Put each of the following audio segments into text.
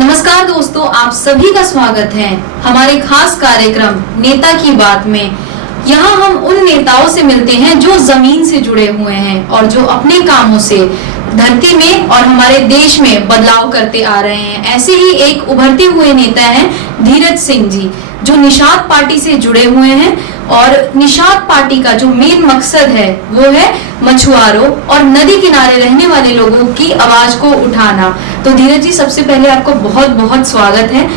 नमस्कार दोस्तों, आप सभी का स्वागत है हमारे खास कार्यक्रम नेता की बात में। यहाँ हम उन नेताओं से मिलते हैं जो जमीन से जुड़े हुए हैं और जो अपने कामों से धरती में और हमारे देश में बदलाव करते आ रहे हैं। ऐसे ही एक उभरते हुए नेता हैं धीरज सिंह जी, जो निषाद पार्टी से जुड़े हुए हैं और निषाद पार्टी का जो मेन मकसद है वो है मछुआरों और नदी किनारे रहने वाले लोगों की आवाज को उठाना। तो धीरज जी, सबसे पहले आपको बहुत बहुत स्वागत है।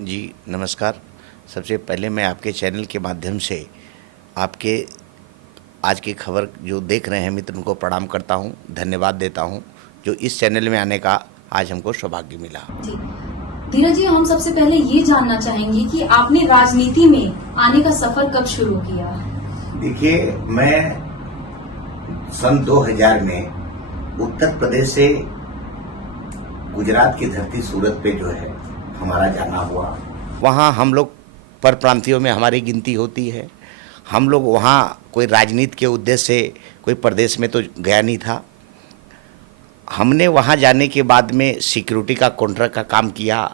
जी नमस्कार। सबसे पहले मैं आपके चैनल के माध्यम से आपके आज की खबर जो देख रहे हैं मित्र, उनको प्रणाम करता हूं, धन्यवाद देता हूं जो इस चैनल में आने का आज हमको सौभाग्य मिला। जी धीरज जी, हम सबसे पहले ये जानना चाहेंगे कि आपने राजनीति में आने का सफर कब शुरू किया? देखिए, मैं सन 2000 में उत्तर प्रदेश से गुजरात की धरती सूरत पे जो है हमारा जाना हुआ। वहाँ हम लोग पर प्रांतियों में हमारी गिनती होती है। हम लोग वहाँ कोई राजनीति के उद्देश्य से कोई प्रदेश में तो गया नहीं था। हमने वहाँ जाने के बाद में सिक्योरिटी का कॉन्ट्रैक्ट का काम किया।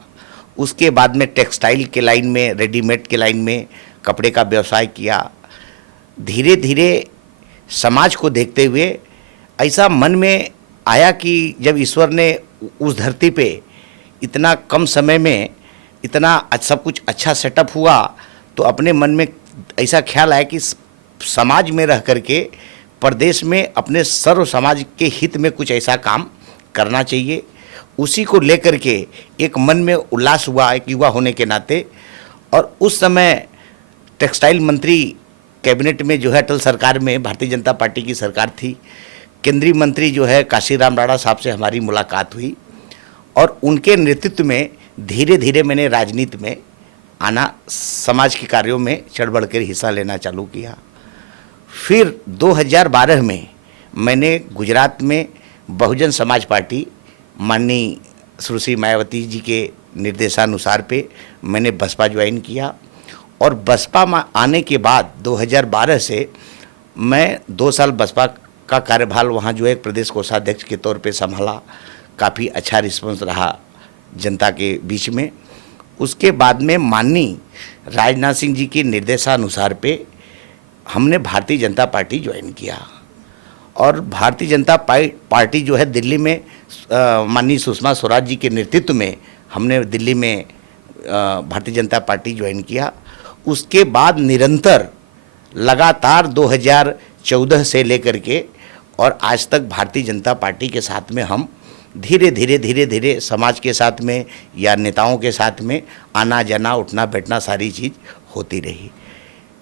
उसके बाद में टेक्सटाइल के लाइन में, रेडीमेड के लाइन में कपड़े का व्यवसाय किया। धीरे धीरे समाज को देखते हुए ऐसा मन में आया कि जब ईश्वर ने उस धरती पे इतना कम समय में इतना सब कुछ अच्छा सेटअप हुआ, तो अपने मन में ऐसा ख्याल आया कि समाज में रह करके प्रदेश में अपने सर्व समाज के हित में कुछ ऐसा काम करना चाहिए। उसी को लेकर के एक मन में उल्लास हुआ एक युवा होने के नाते। और उस समय टेक्सटाइल मंत्री कैबिनेट में जो है अटल सरकार में भारतीय जनता पार्टी की सरकार थी। केंद्रीय मंत्री जो है काशीराम राणा साहब से हमारी मुलाकात हुई और उनके नेतृत्व में धीरे धीरे मैंने राजनीति में आना, समाज के कार्यों में चढ़ बढ़ कर हिस्सा लेना चालू किया। फिर 2012 में मैंने गुजरात में बहुजन समाज पार्टी माननीय सुश्री मायावती जी के निर्देशानुसार पे मैंने बसपा ज्वाइन किया। और बसपा में आने के बाद 2012 से मैं 2 साल बसपा का कार्यभार वहाँ जो है प्रदेश कोषाध्यक्ष के तौर पे संभाला। काफ़ी अच्छा रिस्पॉन्स रहा जनता के बीच में। उसके बाद में माननीय राजनाथ सिंह जी के निर्देशानुसार पे हमने भारतीय जनता पार्टी ज्वाइन किया। और भारतीय जनता पार्टी जो है दिल्ली में माननीय सुषमा स्वराज जी के नेतृत्व में हमने दिल्ली में भारतीय जनता पार्टी ज्वाइन किया। उसके बाद निरंतर लगातार 2014 से लेकर के और आज तक भारतीय जनता पार्टी के साथ में हम धीरे धीरे समाज के साथ में या नेताओं के साथ में आना जाना, उठना बैठना सारी चीज़ होती रही।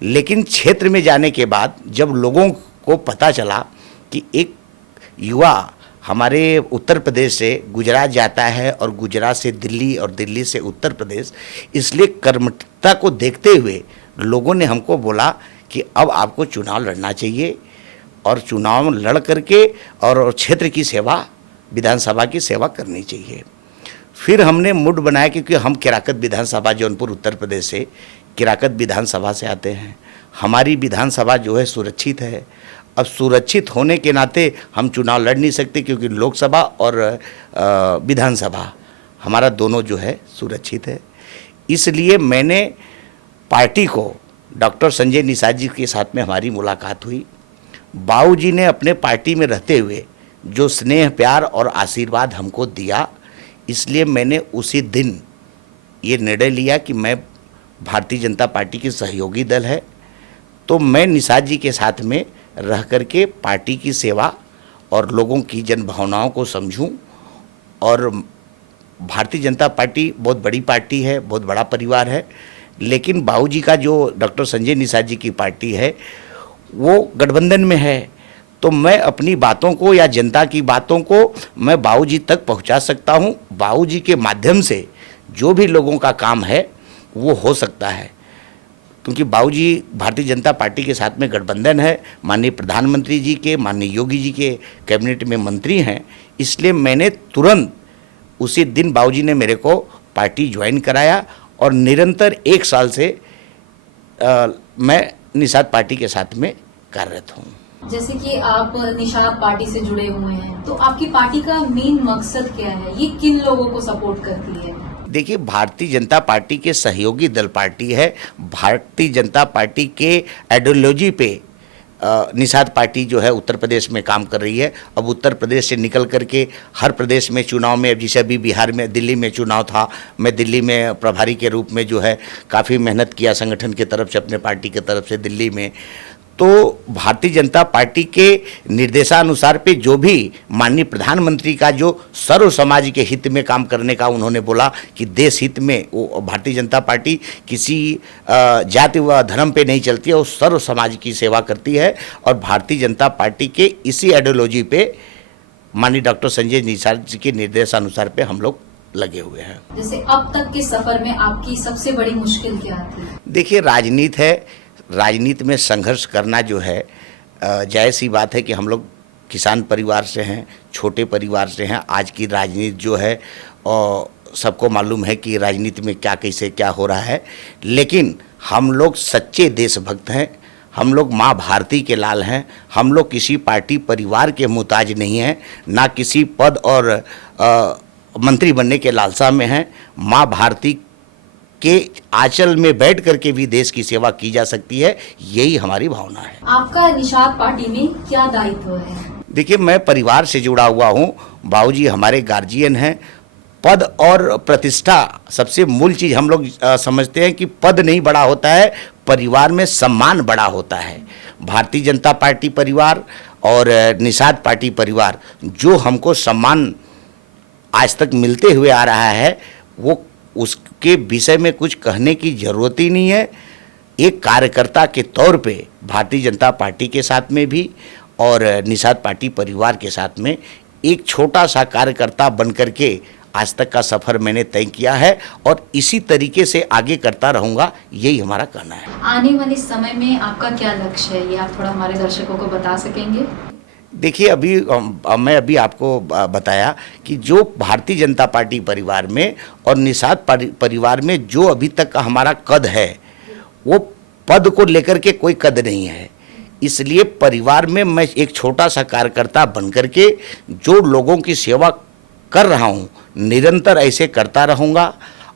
लेकिन क्षेत्र में जाने के बाद जब लोगों को पता चला कि एक युवा हमारे उत्तर प्रदेश से गुजरात जाता है और गुजरात से दिल्ली और दिल्ली से उत्तर प्रदेश, इसलिए कर्मठता को देखते हुए लोगों ने हमको बोला कि अब आपको चुनाव लड़ना चाहिए और चुनाव लड़ करके और क्षेत्र की सेवा, विधानसभा की सेवा करनी चाहिए। फिर हमने मूड बनाया, क्योंकि हम किराकत विधानसभा जौनपुर उत्तर प्रदेश से किराकत विधानसभा से आते हैं। हमारी विधानसभा जो है सुरक्षित है। अब सुरक्षित होने के नाते हम चुनाव लड़ नहीं सकते, क्योंकि लोकसभा और विधानसभा हमारा दोनों जो है सुरक्षित है। इसलिए मैंने पार्टी को डॉक्टर संजय निषाद जी के साथ में हमारी मुलाकात हुई। बाबू जी ने अपने पार्टी में रहते हुए जो स्नेह प्यार और आशीर्वाद हमको दिया, इसलिए मैंने उसी दिन ये निर्णय लिया कि मैं भारतीय जनता पार्टी की सहयोगी दल है तो मैं निषाद जी के साथ में रह करके पार्टी की सेवा और लोगों की जन भावनाओं को समझूं। और भारतीय जनता पार्टी बहुत बड़ी पार्टी है, बहुत बड़ा परिवार है, लेकिन बाबू जी का जो डॉक्टर संजय निषाद जी की पार्टी है वो गठबंधन में है। तो मैं अपनी बातों को या जनता की बातों को मैं बाबू जी तक पहुंचा सकता हूं। बाबू जी के माध्यम से जो भी लोगों का काम है वो हो सकता है, क्योंकि बाबू जी भारतीय जनता पार्टी के साथ में गठबंधन है, माननीय प्रधानमंत्री जी के, माननीय योगी जी के कैबिनेट में मंत्री हैं। इसलिए मैंने तुरंत उसी दिन बाबू जी ने मेरे को पार्टी ज्वाइन कराया और निरंतर 1 साल से मैं निषाद पार्टी के साथ में कार्यरत हूँ। जैसे कि आप निषाद पार्टी से जुड़े हुए हैं, तो आपकी पार्टी का मेन मकसद क्या है? ये किन लोगों को सपोर्ट करती है? देखिए, भारतीय जनता पार्टी के सहयोगी दल पार्टी है। भारतीय जनता पार्टी के आइडियोलॉजी पे निषाद पार्टी जो है उत्तर प्रदेश में काम कर रही है। अब उत्तर प्रदेश से निकल करके हर प्रदेश में चुनाव में, अब जैसे अभी बिहार में, दिल्ली में चुनाव था, मैं दिल्ली में प्रभारी के रूप में जो है काफ़ी मेहनत किया संगठन की तरफ से, अपने पार्टी की तरफ से दिल्ली में। तो भारतीय जनता पार्टी के निर्देशानुसार पे जो भी माननीय प्रधानमंत्री का जो सर्व समाज के हित में काम करने का उन्होंने बोला कि देश हित में, वो भारतीय जनता पार्टी किसी जाति व धर्म पे नहीं चलती है, वो सर्व समाज की सेवा करती है। और भारतीय जनता पार्टी के इसी आइडियोलॉजी पे माननीय डॉक्टर संजय निषाद जी के निर्देशानुसार पे हम लोग लगे हुए हैं। जैसे अब तक के सफर में आपकी सबसे बड़ी मुश्किल क्या थी? देखिए, राजनीति है, राजनीति में संघर्ष करना जो है जायज़ सी बात है कि हम लोग किसान परिवार से हैं, छोटे परिवार से हैं। आज की राजनीति जो है और सबको मालूम है कि राजनीति में क्या कैसे क्या हो रहा है, लेकिन हम लोग सच्चे देशभक्त हैं। हम लोग माँ भारती के लाल हैं। हम लोग किसी पार्टी परिवार के मुताज नहीं हैं, ना किसी पद और मंत्री बनने के लालसा में हैं। माँ भारती के आंचल में बैठ करके भी देश की सेवा की जा सकती है, यही हमारी भावना है। आपका निषाद पार्टी में क्या दायित्व है? देखिए, मैं परिवार से जुड़ा हुआ हूँ। बाबूजी हमारे गार्जियन हैं। पद और प्रतिष्ठा सबसे मूल चीज़ हम लोग समझते हैं कि पद नहीं बड़ा होता है, परिवार में सम्मान बड़ा होता है। भारतीय जनता पार्टी परिवार और निषाद पार्टी परिवार जो हमको सम्मान आज तक मिलते हुए आ रहा है, वो उसके विषय में कुछ कहने की ज़रूरत ही नहीं है। एक कार्यकर्ता के तौर पे भारतीय जनता पार्टी के साथ में भी और निषाद पार्टी परिवार के साथ में एक छोटा सा कार्यकर्ता बन करके आज तक का सफ़र मैंने तय किया है और इसी तरीके से आगे करता रहूँगा, यही हमारा कहना है। आने वाले समय में आपका क्या लक्ष्य है, ये आप थोड़ा हमारे दर्शकों को बता सकेंगे? देखिए, मैं अभी आपको बताया कि जो भारतीय जनता पार्टी परिवार में और निषाद परिवार में जो अभी तक का हमारा कद है, वो पद को लेकर के कोई कद नहीं है। इसलिए परिवार में मैं एक छोटा सा कार्यकर्ता बन करके जो लोगों की सेवा कर रहा हूँ, निरंतर ऐसे करता रहूँगा।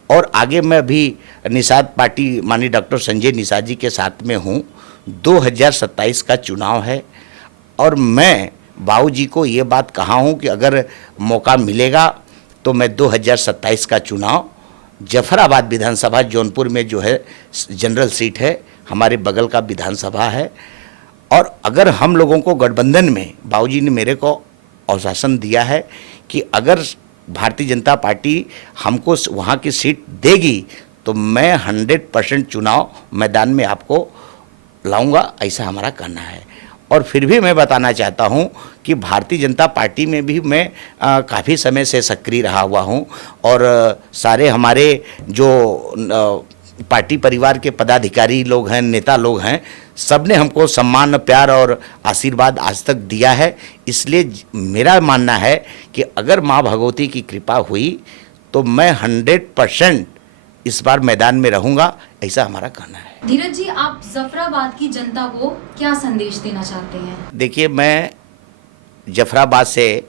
और आगे मैं अभी निषाद पार्टी माननीय डॉक्टर संजय निषाद जी के साथ में हूँ। 2027 का चुनाव है और मैं बाबूजी को ये बात कहा हूँ कि अगर मौका मिलेगा तो मैं 2027 का चुनाव जफराबाद विधानसभा, जौनपुर में जो है जनरल सीट है, हमारे बगल का विधानसभा है, और अगर हम लोगों को गठबंधन में बाबूजी ने मेरे को आश्वासन दिया है कि अगर भारतीय जनता पार्टी हमको वहाँ की सीट देगी तो मैं 100% चुनाव मैदान में आपको लाऊंगा, ऐसा हमारा कहना है। और फिर भी मैं बताना चाहता हूं कि भारतीय जनता पार्टी में भी मैं काफ़ी समय से सक्रिय रहा हुआ हूं और सारे हमारे जो पार्टी परिवार के पदाधिकारी लोग हैं, नेता लोग हैं, सब ने हमको सम्मान, प्यार और आशीर्वाद आज तक दिया है। इसलिए मेरा मानना है कि अगर माँ भगवती की कृपा हुई तो मैं 100% इस बार मैदान में रहूंगा, ऐसा हमारा कहना है। धीरज जी, आप जफराबाद की जनता को क्या संदेश देना चाहते हैं? देखिए, मैं जफराबाद से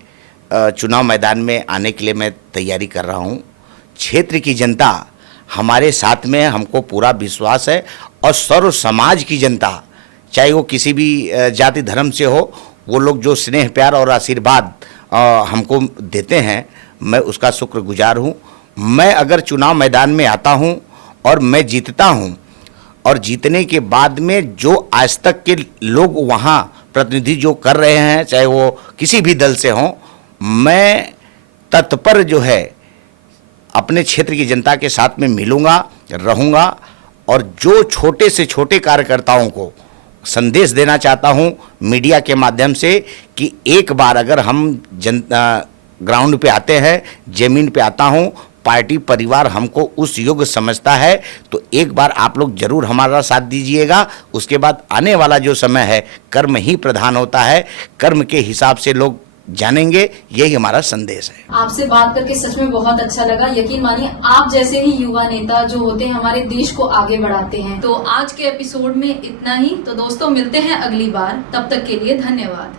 चुनाव मैदान में आने के लिए मैं तैयारी कर रहा हूँ। क्षेत्र की जनता हमारे साथ में, हमको पूरा विश्वास है। और सर्व समाज की जनता, चाहे वो किसी भी जाति धर्म से हो, वो लोग जो स्नेह, प्यार और आशीर्वाद हमको देते हैं, मैं उसका शुक्रगुजार हूँ। मैं अगर चुनाव मैदान में आता हूँ और मैं जीतता हूँ, और जीतने के बाद में जो आज तक के लोग वहाँ प्रतिनिधि जो कर रहे हैं, चाहे वो किसी भी दल से हों, मैं तत्पर जो है अपने क्षेत्र की जनता के साथ में मिलूँगा, रहूँगा। और जो छोटे से छोटे कार्यकर्ताओं को संदेश देना चाहता हूँ मीडिया के माध्यम से कि एक बार अगर हम ग्राउंड पे आते हैं, ज़मीन पे आता हूँ, पार्टी परिवार हमको उस योग्य समझता है, तो एक बार आप लोग जरूर हमारा साथ दीजिएगा। उसके बाद आने वाला जो समय है, कर्म ही प्रधान होता है। कर्म के हिसाब से लोग जानेंगे, यही हमारा संदेश है। आपसे बात करके सच में बहुत अच्छा लगा। यकीन मानिए आप जैसे ही युवा नेता जो होते हैं हमारे देश को आगे बढ़ाते हैं। तो आज के एपिसोड में इतना ही। तो दोस्तों मिलते हैं अगली बार, तब तक के लिए धन्यवाद।